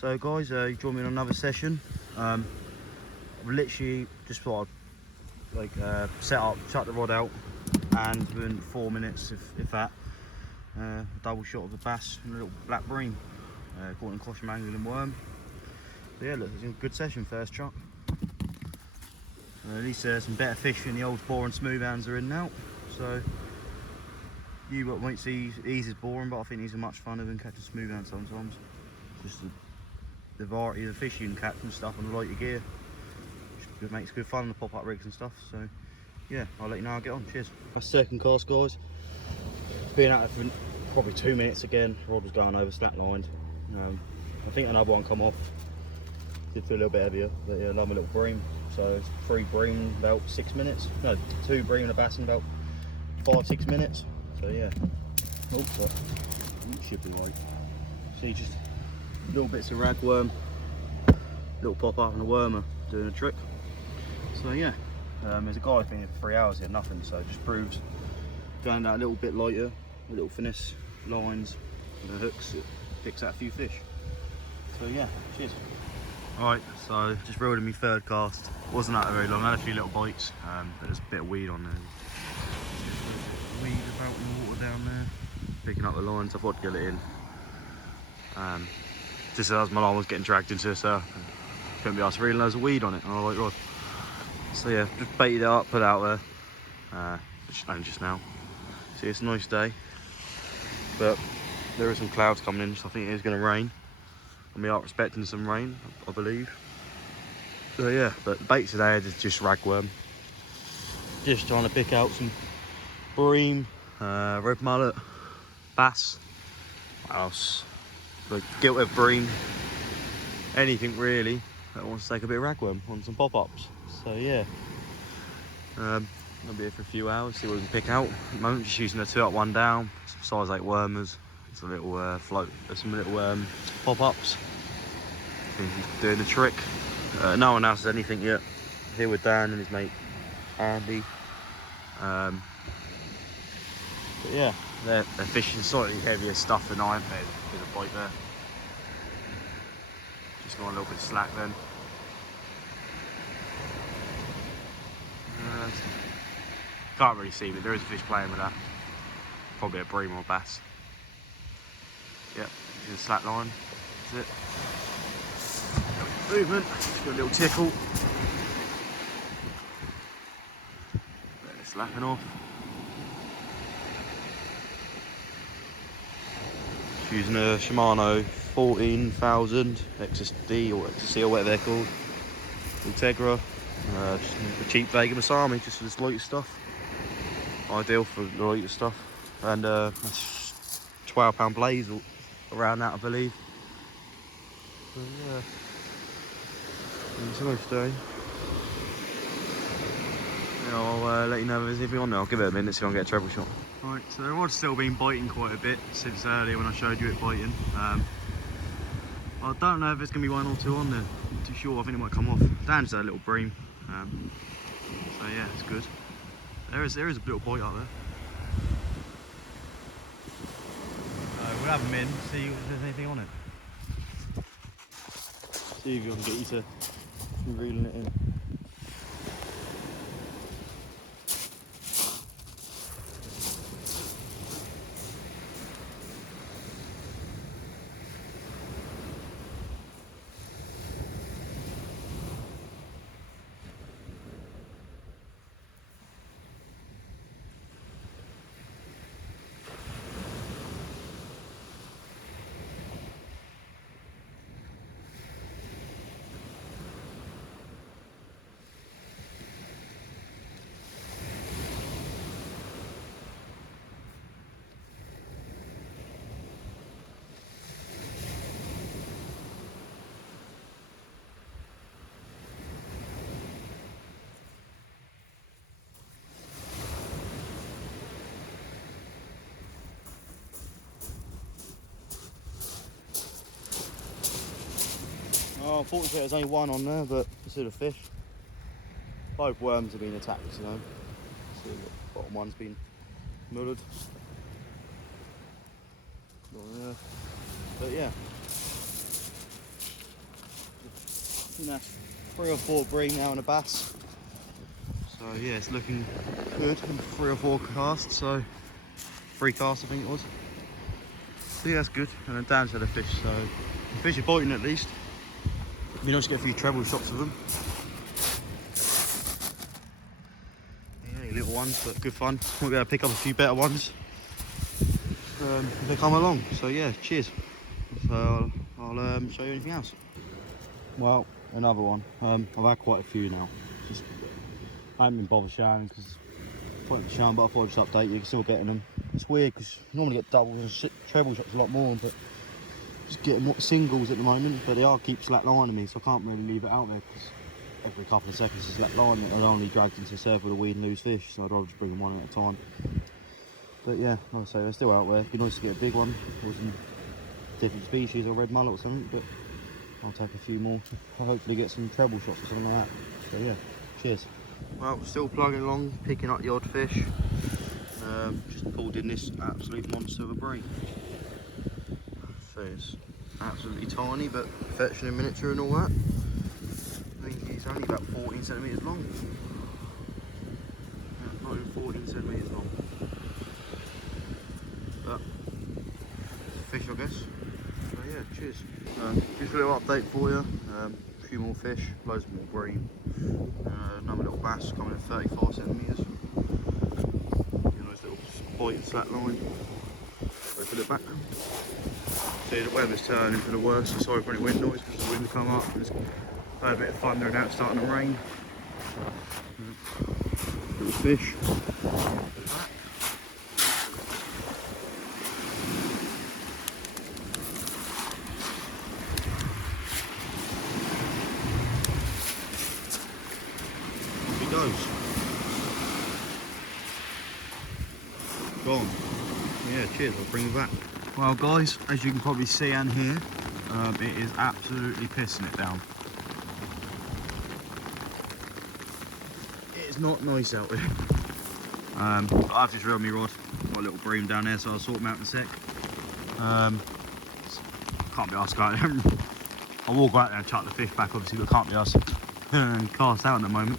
So guys, you joined me on another session. I've literally just thought I'd set up, chuck the rod out, and within 4 minutes, if that, double shot of a bass and a little black bream, caught in caution angling and worm. But yeah, look, it's a good session, first chuck. At least some better fish than the old bore and smooth hands are in now. So you won't see these as boring, but I think these are much funner than catching smooth hands sometimes. Just the variety of the fish you can catch and stuff on the lighter gear. It makes good fun on the pop-up rigs and stuff. So yeah, I'll let you know how I get on. Cheers. My second cast, guys. It's been out there for probably 2 minutes again. Rod was going over, slack lined. I think another one come off. Did feel a little bit heavier, but yeah, love a little bream. So it's 3 bream in about 6 minutes. No, 2 bream and a bass in about 5-6 minutes. So yeah. Oh, that should be right. See, just little bits of ragworm, little pop up and a wormer doing a trick. So yeah, there's a guy who's been here for 3 hours here, nothing. So it just proves going that a little bit lighter, a little finesse, lines, and the hooks, it picks out a few fish. So yeah, cheers. Alright, so just reeled in my third cast. Wasn't that very long, I had a few little bites, but there's a bit of weed on there. Weed about in the water down there. Picking up the lines, I thought I'd get it in. Just as my line was getting dragged into a surf, couldn't be asked for reeling loads of weed on it, and I was like, right. So yeah, just baited it up, put it out there, only just now. See, it's a nice day, but there are some clouds coming in, so I think it is going to rain. And we are expecting some rain, I believe. So yeah, but the bait today is just ragworm. Just trying to pick out some bream, red mullet, bass. What else? Like gilt of bream. Anything really that wants to take a bit of ragworm on some pop-ups. So yeah, I'll be here for a few hours, see what we can pick out. At the moment, just using a 2 up 1 down, some size 8 wormers. It's a little float, some little pop-ups. Doing the trick. No one else has anything yet. Here with Dan and his mate Andy. But yeah, they're fishing slightly heavier stuff than I am. There's a bite there. Just got a little bit of slack then. Can't really see, but there is a fish playing with that. Probably a bream or a bass. Yep, yeah, slack line. That's it. Movement. Just got a little tickle. Let it slapping off. Just using a Shimano 14,000 XSD or XSC or whatever they're called. Ultegra. Just a cheap Vega Masami, just for this lighter stuff. Ideal for the lighter stuff. And that's £12 blaze around that, I believe. So yeah, it's a nice day. Yeah, I'll let you know if there's anything on there. I'll give it a minute, see if I can get a treble shot. Right, so the rod's still been biting quite a bit since earlier when I showed you it biting. I don't know if there's going to be 1 or 2 on there. I'm too sure, I think it might come off. Dan's had a little bream. So yeah, it's good. There is a little bite up there. We'll have them in, see if there's anything on it. See if I can get you to reeling it in. Oh, unfortunately there's only 1 on there, but it's still a fish. Both worms have been attacked, you know. See, the bottom one's been mullered. But yeah, think that's 3 or 4 bream now and a bass. So yeah, it's looking good. 3 or 4 casts, so 3 casts I think it was. So yeah, that's good. And then Dan's had a fish, so the fish are biting at least. It'd be nice to get a few treble shots of them. Yeah, only little ones, but good fun. We'll be able to pick up a few better ones if they come along. So yeah, cheers. So I'll show you anything else. Well, another one. I've had quite a few now. Just I haven't been bothered showing because pointless showing, but I thought I'd just update you. You're still getting them. It's weird because you normally get doubles and treble shots a lot more, but just getting singles at the moment. But they are keep slack lining me, so I can't really leave it out there because every couple of seconds it's slack line that I'll only dragged into the surf with a weed and lose fish. So I'd rather just bring them one at a time. But yeah, like I say, they're still out there. It'd be nice to get a big one or some different species or red mullet or something, but I'll take a few more. I'll hopefully get some treble shots or something like that. So yeah, cheers. Well, still plugging along, picking up the odd fish. Just pulled in this absolute monster of a bream. So it's absolutely tiny, but fetching in miniature and all that. I think he's only about 14 centimetres long. Yeah, not even 14 centimetres long. But fish, I guess. So yeah, cheers. Just a little update for you. A few more fish, loads more bream. Another little bass coming at 34 centimetres. Nice little biting slack line. Go for the back now. See, the weather's turning for the worse. So sorry for any wind noise because the wind come up. There's a bit of thunder and now it's starting to rain. Little fish. Goes. Gone. Yeah, cheers, I'll bring it back. Well guys, as you can probably see and hear, it is absolutely pissing it down. It's not nice out here. I've just reeled my rod, got a little bream down there, so I'll sort them out in a sec. Can't be asked out there. I'll walk out there and chuck the fish back obviously, but can't be asked and cast out at the moment.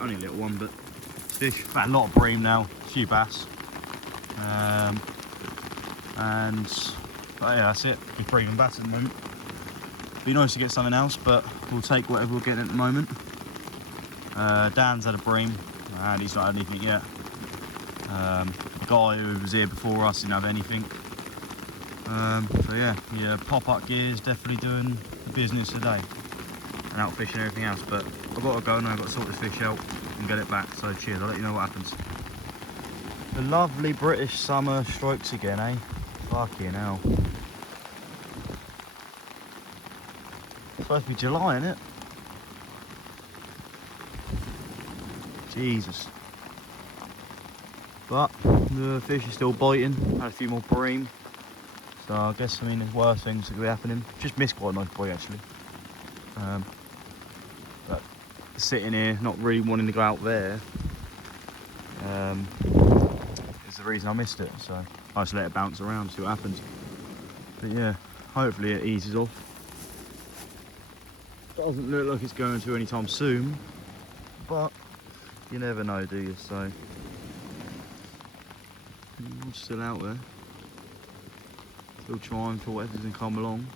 Only a little one, but fish. About a lot of bream now, a few bass, and yeah, that's it. Just bream and bass at the moment. Be nice to get something else, but we'll take whatever we're getting at the moment. Dan's had a bream, and he's not had anything yet. The guy who was here before us didn't have anything. So yeah, pop-up gear is definitely doing the business today. And out fishing and everything else, but I've got to go now, I've got to sort this fish out and get it back, so cheers, I'll let you know what happens. The lovely British summer strikes again, eh? Fucking hell. It's supposed to be July, isn't it? Jesus. But the fish is still biting, had a few more bream. So I guess, there's worse things that could be happening. Just missed quite a nice boy actually. But sitting here, not really wanting to go out there, is the reason I missed it. So I just let it bounce around, see what happens. But yeah, hopefully it eases off. Doesn't look like it's going to anytime soon, but you never know, do you? So I'm still out there. Still trying for whatever's going to come along.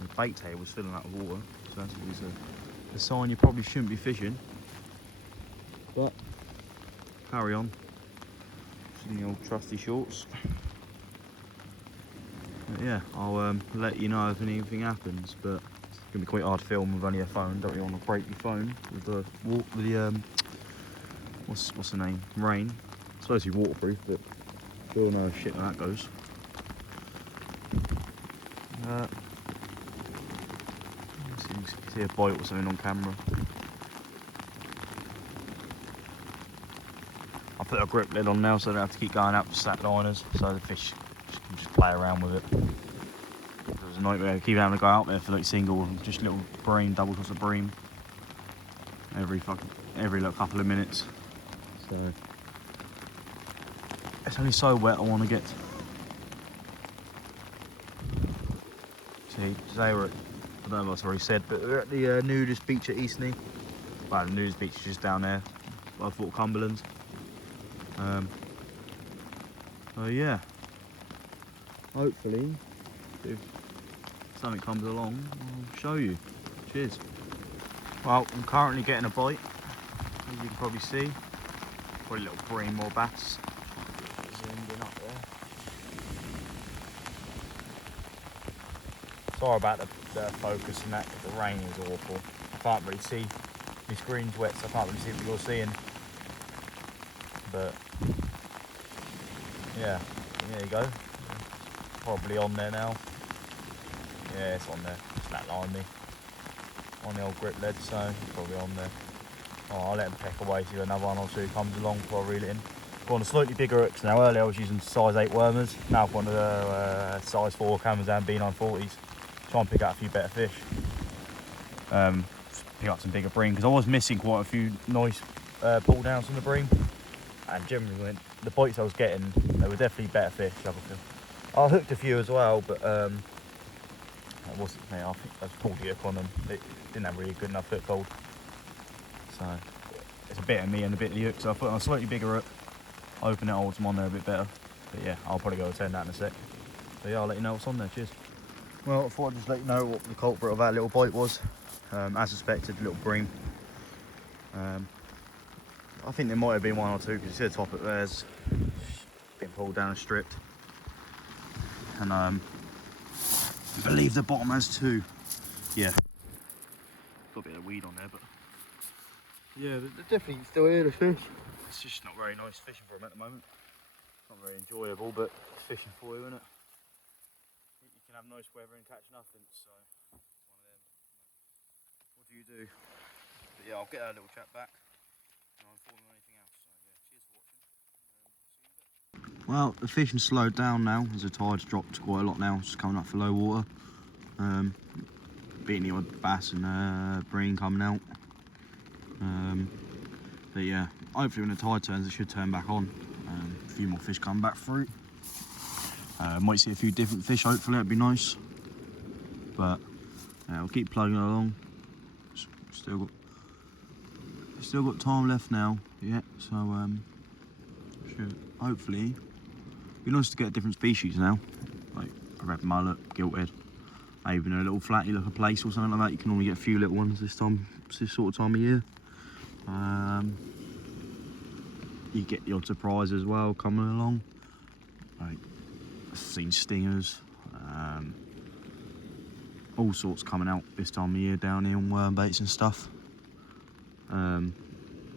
The bait tail was filling out of water, so that's always a sign you probably shouldn't be fishing. But carry on. Just in the old trusty shorts. But yeah, I'll let you know if anything happens. But it's going to be quite hard to film with only a phone. Don't really want to break your phone with the what's the name? Rain. It's supposed to be waterproof, but you all know how shit like that goes. See a bite or something on camera. I'll put a grip lid on now so I don't have to keep going out for sack liners, so the fish can just play around with it. It was a nightmare keep having to go out there for like single, just little bream, double toss of bream every like couple of minutes. So it's only so wet I want to get See, today we're at, I don't know if I've already said, but we're at the nudist beach at Eastney. Well, the nudist beach is just down there by Fort Cumberland. So yeah, hopefully if something comes along, I'll show you. Cheers. Well, I'm currently getting a bite, as you can probably see. Probably a little bream or bass. Zoomed in up there. Sorry about the focus and that, but the rain is awful. I can't really see. My screen's wet, so I can't really see what you're seeing. But yeah, there you go. Probably on there now. Yeah, it's on there. It's flatlined me on the old grip lead, so it's probably on there. Oh, I'll let them peck away, see if another one or two comes along before I reel it in. Got on a slightly bigger hooks now. Earlier I was using size 8 wormers. Now I've got on the size 4 Camazan B940s. Try and pick out a few better fish. Pick up some bigger bream, because I was missing quite a few nice pull downs from the bream. And generally, the bites I was getting, they were definitely better fish. I hooked a few as well, but I think I pulled the hook on them. It didn't have really good enough foothold. So it's a bit of me and a bit of the hook. So I put on a slightly bigger hook, open it, holds them on there a bit better. But yeah, I'll probably go attend that in a sec. So yeah, I'll let you know what's on there. Cheers. Well, I thought I'd just let you know what the culprit of that little bite was. As suspected, a little bream. I think there might have been one or two, because you see the top of theirs been pulled down and stripped. And I believe the bottom has 2. Yeah. Got a bit of weed on there, but yeah, they're definitely still here, the fish. It's just not very nice fishing for them at the moment. Not very enjoyable, but it's fishing for you, isn't it? You can have nice weather and catch nothing, so it's one of them. What do you do? But yeah, I'll get a little chat back and I'll inform you on anything else. So yeah, cheers for watching. See you in a bit. Well, the fishing slowed down now as the tide's dropped quite a lot now. It's just coming up for low water. Beating the odd bass and bream coming out. But yeah, hopefully when the tide turns, it should turn back on. A few more fish come back through. Might see a few different fish, hopefully, that'd be nice. But yeah, we'll keep plugging along. Still got time left now, yeah, so should hopefully be nice to get a different species now, like a red mullet, gilthead, maybe even a little flatty like a place or something like that. You can only get a few little ones this sort of time of year. You get the odd surprise as well coming along. Like, I've seen stingers, all sorts coming out this time of year down here on worm baits and stuff.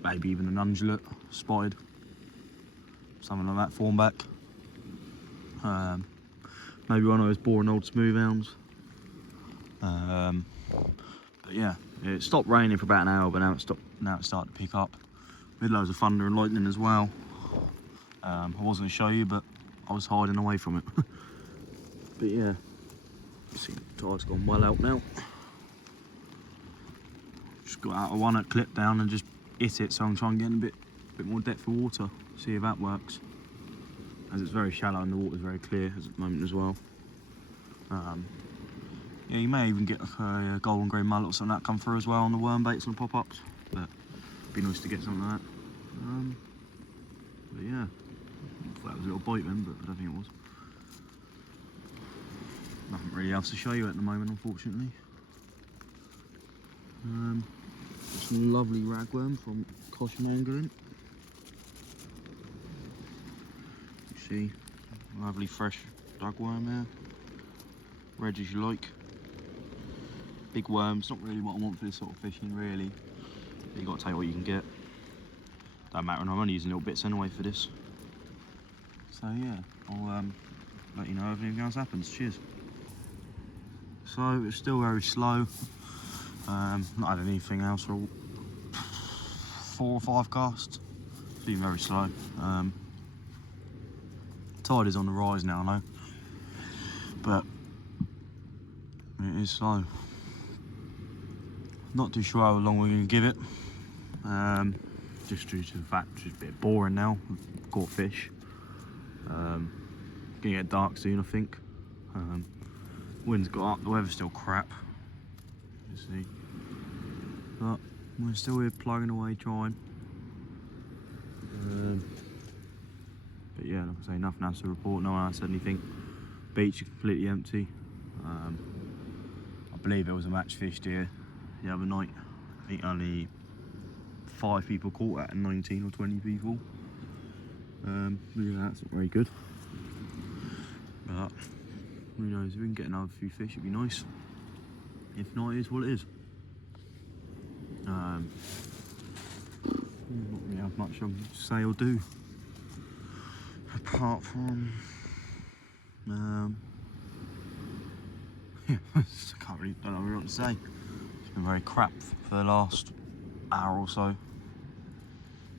Maybe even an undulate spotted, something like that, thornback. Maybe one of those boring old smooth hounds. But yeah, it stopped raining for about an hour, but now it's starting to pick up with loads of thunder and lightning as well. I wasn't going to show you, but I was hiding away from it. But yeah, you see the tide's gone well out now. Just got out of one at clip down and just hit it, so I'm trying to get in a bit more depth of water, see if that works. As it's very shallow and the water's very clear at the moment as well. Yeah, you may even get a golden grey mullet or something like that come through as well on the worm baits and pop-ups, but it'd be nice to get something like that. But yeah, I thought that was a little bite then, but I don't think it was. Nothing really else to show you at the moment, unfortunately. Some lovely ragworm from Cosmongolin. You see, lovely fresh ragworm there. Red as you like. Big worms, not really what I want for this sort of fishing, really. But you got to take what you can get. Don't matter, and I'm only using little bits anyway for this. So yeah, I'll let you know if anything else happens. Cheers. So it's still very slow. Not had anything else for 4 or 5 casts. It's been very slow. Tide is on the rise now, I know, but it is slow. Not too sure how long we're going to give it. Just due to the fact it's just a bit boring now. We've caught fish. Gonna get dark soon, I think. Wind's got up, the weather's still crap. You see. But we're still here plugging away, trying. But yeah, like I say, nothing else to report, no one else said anything. Beach is completely empty. I believe there was a match fished here the other night. I think only 5 people caught that and 19 or 20 people. Yeah, that's not very good. But who knows, if we can get another few fish, it'd be nice. If not, it is what it is. Not really have much to say or do. Apart from, yeah, I can't really, don't know what to say. It's been very crap for the last hour or so.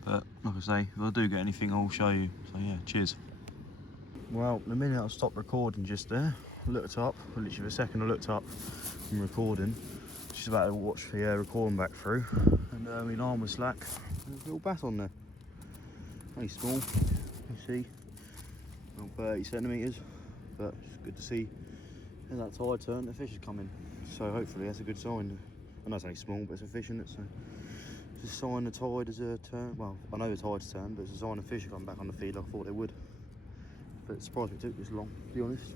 But like I say, if I do get anything, I'll show you. So yeah, cheers. Well, the minute I stopped recording just there, I looked up, literally for a second I looked up from recording, just about to watch the recording back through, and my arm was slack. There's a little bass on there. Only small, you see, about 30 centimetres, but it's good to see as that tide turned, the fish is coming. So hopefully that's a good sign. I know it's only small, but it's a fish in it, so it's a sign the tide has turned. Well, I know the tide's turned, but it's a sign the fish are coming back on the feed like I thought they would. But it surprised me it took this long, to be honest.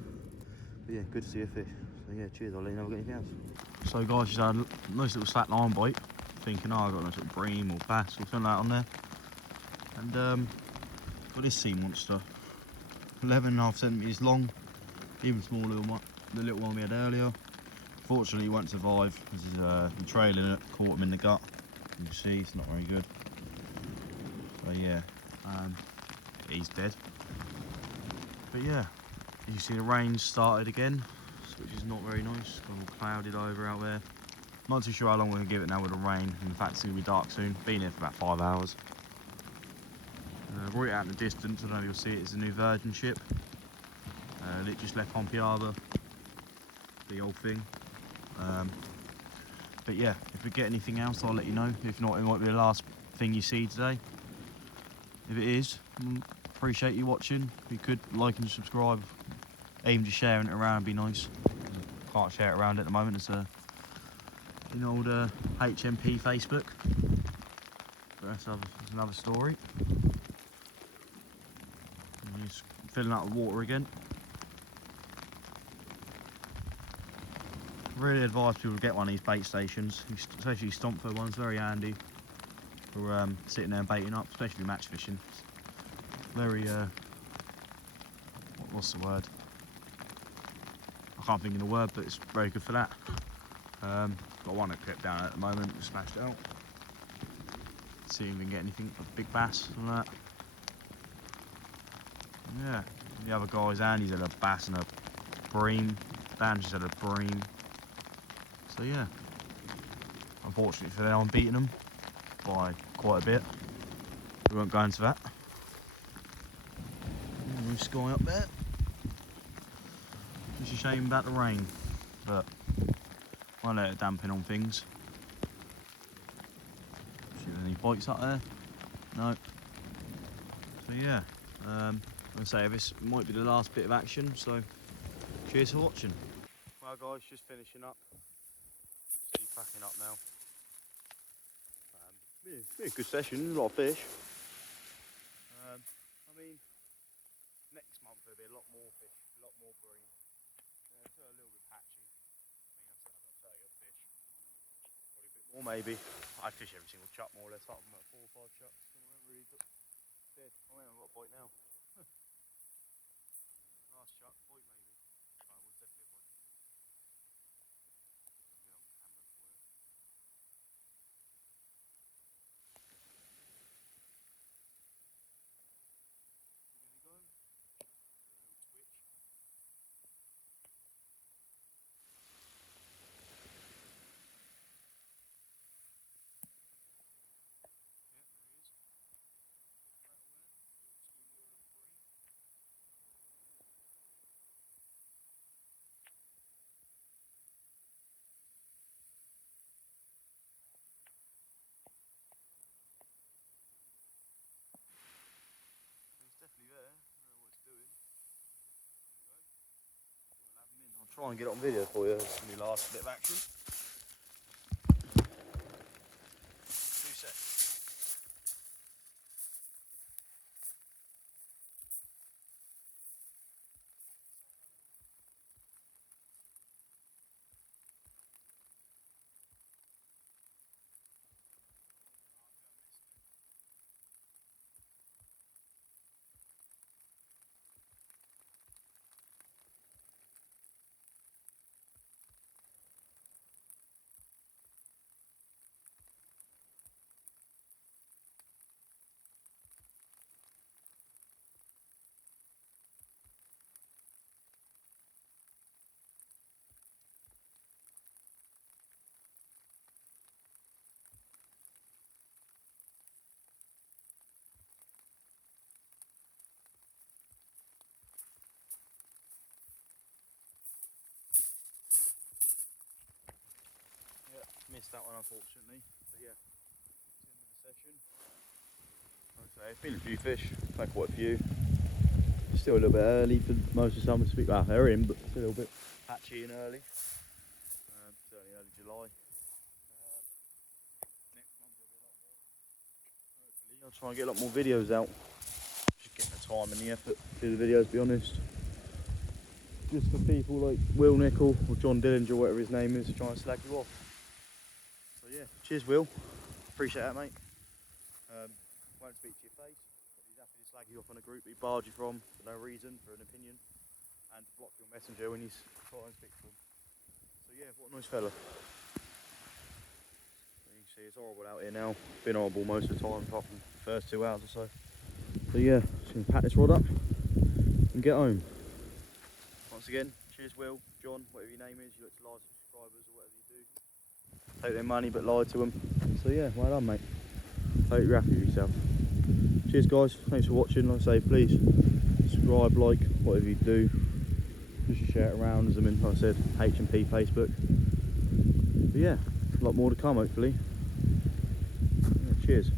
But yeah, good to see a fish. So yeah, cheers, I'll let you know if I get anything else. So guys, just had a nice little slack line bite, thinking, oh, I've got a nice little bream or bass or something like that on there. And got this sea monster, 11.5 centimetres long, even smaller than the little one we had earlier. Fortunately, he won't survive because the trailing it caught him in the gut. You can see it's not very good. So yeah, he's dead. But yeah, you see the rain started again, which is not very nice. Got all clouded over out there. Not too sure how long we're going to give it now with the rain. In fact, it's going to be dark soon. Been here for about 5 hours. Right out in the distance, I don't know if you'll see it, it's a new Virgin ship. It just left Pompey Harbour, the old thing. But yeah, if we get anything else, I'll let you know. If not, it might be the last thing you see today. If it is, appreciate you watching. If you could like and subscribe, even just sharing it around would be nice. Can't share it around at the moment, it's an old HMP Facebook. But that's another story. And just filling up with water again. Really advise people to get one of these bait stations, especially Stomford ones, very handy for sitting there and baiting up, especially match fishing. Very, what's the word? I can't think of the word, but it's very good for that. Got one that clipped down at the moment, just smashed out. See if we can get anything, a big bass and that. Yeah, the other guys, Andy's had a bass and a bream, Dan just had a bream. So yeah, unfortunately for them, I'm beating them by quite a bit. We won't go into that. New sky up there. It's a shame about the rain, but I'll let it dampen on things. See if there's any bites up there. No. So yeah, I'm gonna say this might be the last bit of action. So cheers for watching. Well guys, just finishing up. See you packing up now. Been a good session, a lot of fish. I mean, next month there'll be a lot more fish, a lot more bream. It's a little bit patchy. I mean, I still have about 30 odd fish. Probably a bit more maybe. I fish every single chuck more or less, up from about 4 or 5 chucks. So I haven't really got dead. Oh, I haven't got a bite now. Last chuck, bite maybe. Well, it was definitely a bite. try and get it on video for you. It's going to be the last bit of action. 2 seconds. Missed that one unfortunately, but yeah, it's the end of the session. Like I say, it's been a few fish, had quite a few. Still a little bit early for most of the summer to speak. Well, they're in, but still a little bit patchy and early. Certainly early July. Next month there'll be a lot more. Hopefully, I'll try and get a lot more videos out. Just getting the time and the effort to do the videos, to be honest. Just for people like Will Nickel or John Dillinger, whatever his name is, to try and slag you off. So yeah, cheers Will, appreciate that mate. Won't speak to your face, but he's happy to slag you off on a group he barred you from for no reason, for an opinion, and to block your messenger when you try and speak to him. So yeah, what a nice fella. So you can see it's horrible out here now, been horrible most of the time, apart from the first 2 hours or so. So yeah, just going to pack this rod up and get home. Once again, cheers Will, John, whatever your name is, you look to like subscribers or whatever you do. Take their money but lie to them. So yeah, well done mate. Hope you're happy with yourself. Cheers guys, thanks for watching. Like I say, please subscribe, like, whatever you do. Just share it around, as I'm in, like I said, H&P Facebook. But yeah, a lot more to come hopefully. Yeah, cheers.